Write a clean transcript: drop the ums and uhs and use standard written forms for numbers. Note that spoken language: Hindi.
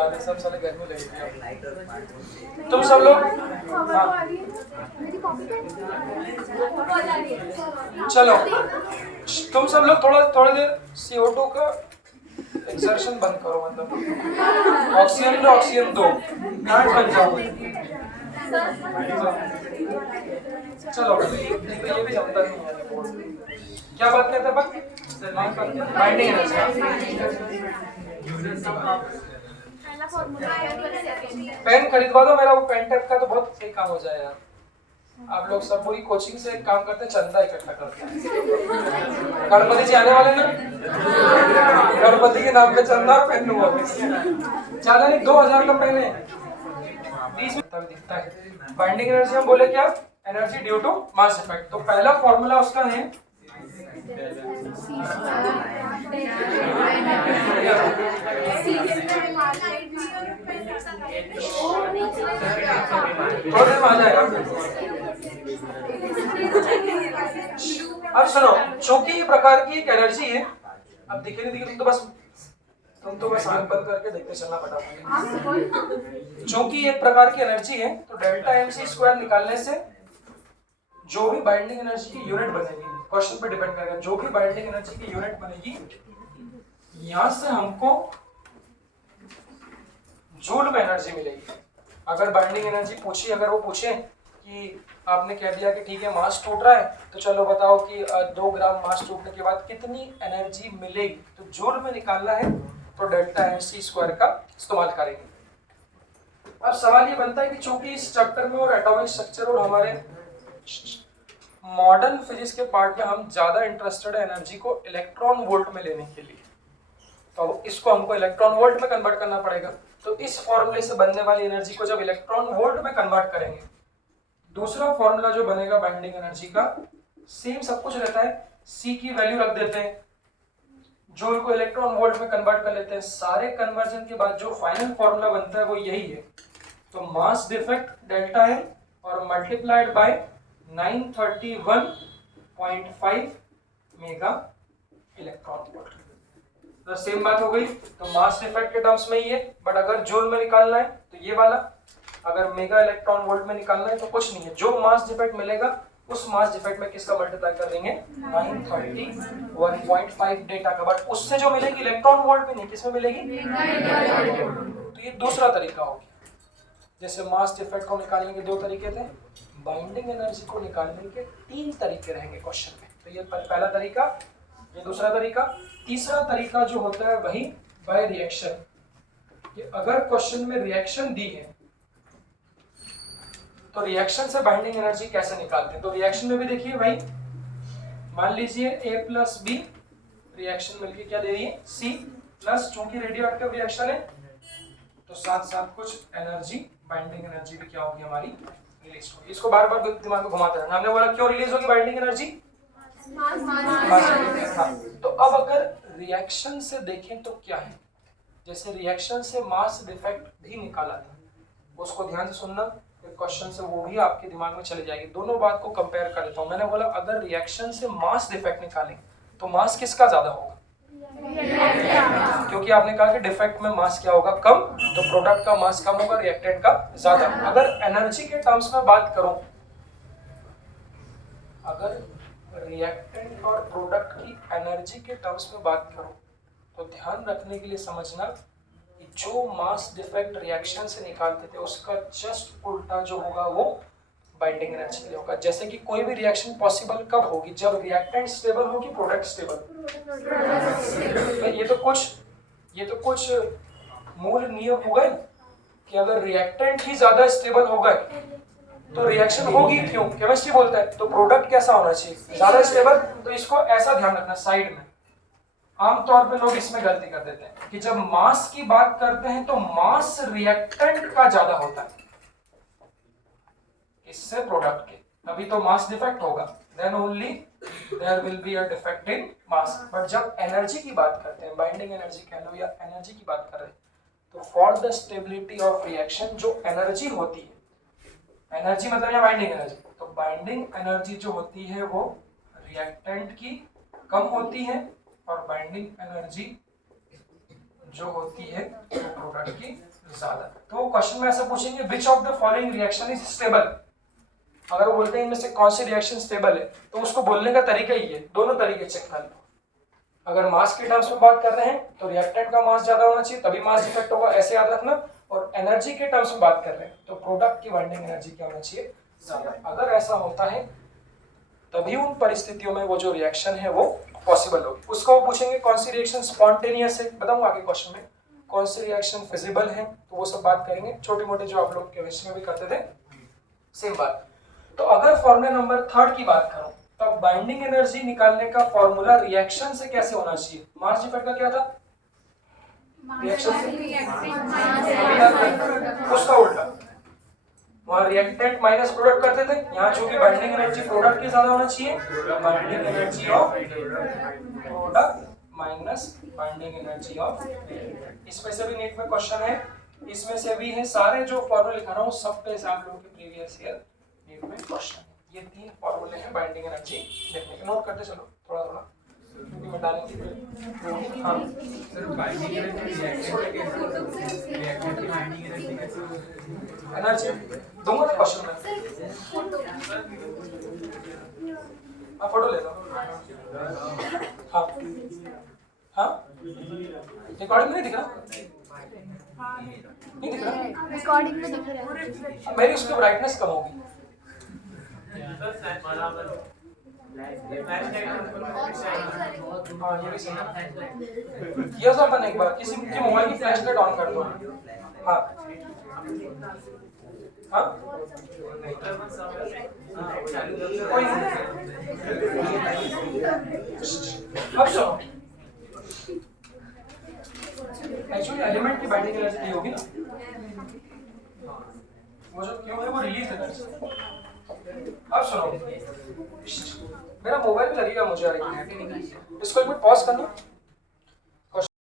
यार, ये सब साले गर्मी लगेगी। तुम सब लोग चलो, तुम सब लोग थोड़ी देर CO2 का एक्सर्शन बंद करो, मतलब ऑक्सीजन दो, गांठ बन जाओगे। चलो, नहीं तो ये भी जमता नहीं है। क्या बात करते हैं? Binding energy. पेन खरीदवा दो मेरा, वो पेन टेप का तो बहुत सही काम हो जाए यार। आप लोग सब पूरी कोचिंग से एक काम करते हैं, चंदा इकट्ठा करते हैं। गणपति जी आने वाले ना, गणपति के नाम पे चंदा और पेन हुआ, ज्यादा नहीं, 2000 का पेन है, 20 में दिखता है। बाइंडिंग एनर्जी हम बोले क्या? Energy due to mass effect. तो पहला फॉर्मूला उसका है थोड़ी देर में आ जाएगा। अब सुनो, चूंकि ये प्रकार की एक एनर्जी है, अब दिखे नहीं दिखे तुम तो बस आंख बंद करके देखते चलना फटाफट। चूंकि एक प्रकार की एनर्जी है, तो डेल्टा mc² निकालने से जो भी बाइंडिंग एनर्जी की यूनिट बनेगी, क्वेश्चन पे डिपेंड करेगा, जो भी बाइंडिंग एनर्जी की यूनिट बनेगी, यहां से हमको जूल में एनर्जी मिलेगी। अगर बाइंडिंग एनर्जी पूछी, अगर वो पूछे कि आपने कह दिया कि ठीक है मास टूट रहा है, तो चलो बताओ कि 2 ग्राम मास टूटने के बाद कितनी एनर्जी मिलेगी, तो जूल में निकालना है तो डेल्टा mc² का इस्तेमाल करेंगे। अब सवाल ये बनता है कि चूंकि इस चैप्टर में और एटॉमिक स्ट्रक्चर और हमारे मॉडर्न फिजिक्स के पार्ट में हम ज्यादा इंटरेस्टेड है एनर्जी को इलेक्ट्रॉन वोल्ट में लेने के लिए, तो इसको हमको इलेक्ट्रॉन वोल्ट में कन्वर्ट करना पड़ेगा। तो इस फॉर्मूले से बनने वाली एनर्जी को जब इलेक्ट्रॉन वोल्ट में कन्वर्ट करेंगे, दूसरा फॉर्मूला जो बनेगा बाइंडिंग एनर्जी का, सेम सब कुछ रहता है, C की वैल्यू रख देते हैं, जूल को इलेक्ट्रॉन वोल्ट में कन्वर्ट कर लेते हैं। सारे कन्वर्जन के बाद जो फाइनल फॉर्मूला बनता है वो यही है। तो मास डिफेक्ट डेल्टा M और multiplied by 931.5 mega electron volt, तो सेम बात हो गई। तो मास डिफेक्ट के टर्म्स में ही है, बट अगर जूल में निकालना है तो ये वाला, अगर मेगा इलेक्ट्रॉन वोल्ट में निकालना है तो कुछ नहीं है, जो मास डिफेक्ट मिलेगा उस मास डिफेक्ट में किसका मल्टीप्लाई कर देंगे, 931.5 डेटा का, बट उससे जो मिलेगी इलेक्ट्रॉन वोल्ट में नहीं, किसमें मिलेगी? तो ये दूसरा तरीका हो गया। जैसे मास डिफेक्ट को निकालने के 2 तरीके थे, बाइंडिंग एनर्जी को निकालने के 3 तरीके रहेंगे क्वेश्चन में। तो ये पहला तरीका, ये दूसरा तरीका, तीसरा तरीका जो होता है वही बाय रिएक्शन। कि अगर क्वेश्चन में रिएक्शन दी है तो रिएक्शन से बाइंडिंग एनर्जी कैसे निकालते हैं। तो रिएक्शन में भी देखिए भाई, मान लीजिए A प्लस B रिएक्शन मिलकर क्या दे रही है, C प्लस, चूंकि रेडियो एक्टिव रिएक्शन है तो साथ साथ कुछ एनर्जी, बाइंडिंग एनर्जी भी क्या होगी हमारी, रिलीज होगी। इसको बार बार दिमाग में घुमाते रहना। हमने बोला क्यों रिलीज होगी बाइंडिंग एनर्जी, तो अब अगर रिएक्शन से देखें तो क्या है, जैसे रिएक्शन से मास डिफेक्ट भी निकाला था, उसको ध्यान से सुनना, क्वेश्चन से वो भी आपके दिमाग में चले जाएगी। दोनों बात को कंपेयर कर देता हूं। मैंने बोला अगर रिएक्शन से मास डिफेक्ट निकालेंगे तो मास किसका ज्यादा होगा, क्योंकि आपने कहा कि डिफेक्ट में मास क्या होगा, कम, तो प्रोडक्ट का मास कम होगा, रिएक्टेंट का ज्यादा। अगर एनर्जी के टर्म्स में बात करूं, अगर रिएक्टेंट और प्रोडक्ट की एनर्जी के टर्म्स में बात करूं, तो ध्यान रखने के लिए समझना कि जो मास डिफेक्ट रिएक्शन से निकालते थे उसका जस्ट उल्टा जो होगा वो बाइंडिंग एनर्जी के लिए होगा। जैसे कि कोई भी रिएक्शन पॉसिबल कब होगी, जब रिएक्टेंट स्टेबल होगी, प्रोडक्ट स्टेबल। ये तो कुछ मूल नियम हो गए कि अगर रिएक्टेंट ही ज्यादा स्टेबल हो गए तो रिएक्शन होगी क्यों, केमिस्ट्री बोलता है, तो प्रोडक्ट कैसा होना चाहिए, ज्यादा स्टेबल। तो इसको ऐसा ध्यान रखना साइड में। आमतौर पे लोग इसमें गलती कर देते हैं कि जब मास की बात करते हैं तो मास रिएक्टेंट का ज्यादा होता है इससे प्रोडक्ट के, अभी तो मास डिफेक्ट होगा, then only there will be a defect in mass. But जब एनर्जी की बात करते हैं, बाइंडिंग एनर्जी कह लो या एनर्जी की बात कर रहे हैं, तो for the stability of reaction जो एनर्जी होती है, एनर्जी मतलब या बाइंडिंग एनर्जी, तो बाइंडिंग एनर्जी जो होती है वो रिएक्टेंट की कम होती है और बाइंडिंग एनर्जी जो होती है वो प्रोडक्ट की ज्यादा। तो क्वेश्चन में ऐसा पूछेंगे which of the following reaction is stable. अगर वो बोलते हैं इनमें से कौन सी रिएक्शन स्टेबल है तो उसको बोलने का तरीका ही है, दोनों तरीके चेक कर लो। अगर मास के टर्म्स में बात कर रहे हैं तो रिएक्टेंट का मास ज्यादा होना चाहिए तभी मास डिफेक्ट होगा, ऐसे याद रखना। और एनर्जी के टर्म्स में बात कर रहे हैं तो प्रोडक्ट की बाइंडिंग एनर्जी क्या होना चाहिए, ज्यादा। अगर ऐसा होता है तभी उन परिस्थितियों में वो जो रिएक्शन है वो पॉसिबल होगी। उसको वो पूछेंगे कौन सी रिएक्शन स्पॉन्टेनियस है, बताऊंगा आगे क्वेश्चन में। कौन सी रिएक्शन फिजिबल है तो वो सब बात करेंगे, छोटी मोटी जो आप लोग केमिस्ट्री में भी करते थे सेम बात। तो अगर फॉर्मूला नंबर 3 की बात करूं तो बाइंडिंग एनर्जी निकालने का फॉर्मूला रिएक्शन से कैसे होना चाहिए। मास डिफेक्ट का क्या था, रिएक्शन से उसका उल्टा, वहां रिएक्टेंट माइनस प्रोडक्ट करते थे, यहाँ चूंकि बाइंडिंग एनर्जी प्रोडक्ट की ज्यादा होना चाहिए, binding energy of product minus binding energy of. इसमें से भी नीट में क्वेश्चन है, इसमें से भी है, सारे जो फॉर्मूले लिखा रहा हूँ सब पे आप लोगों के प्रीवियस ईयर नीट में क्वेश्चन है। ये 3 फॉर्मूले हैं बाइंडिंग एनर्जी देखने के, नोट करते चलो थोड़ा थोड़ा में डालेंगे। हाँ सर बाइंडिंग एनर्जी एनर्जी दूंगा ना क्वेश्चन में। आप फोटो ले लो। हाँ हाँ रिकॉर्डिंग नहीं दिख रहा, नहीं दिख रहा, रिकॉर्डिंग में दिख रहा है। मेरी उसकी ब्राइटनेस कम होगी। हाँ ये भी सही है। ये सब अपन एक बार किसी के मोबाइल की फ्लैश लाइट ऑन कर दो। हाँ हाँ कोई नहीं। अब सुनो, एक्चुअली एलिमेंट की बाइंडिंग एनर्जी होगी ना, वो जो क्यों है वो रिलीज एनर्जी। अब सुनो, मेरा मोबाइल लगेगा मुझे, इसको एक मिनट पॉज करना।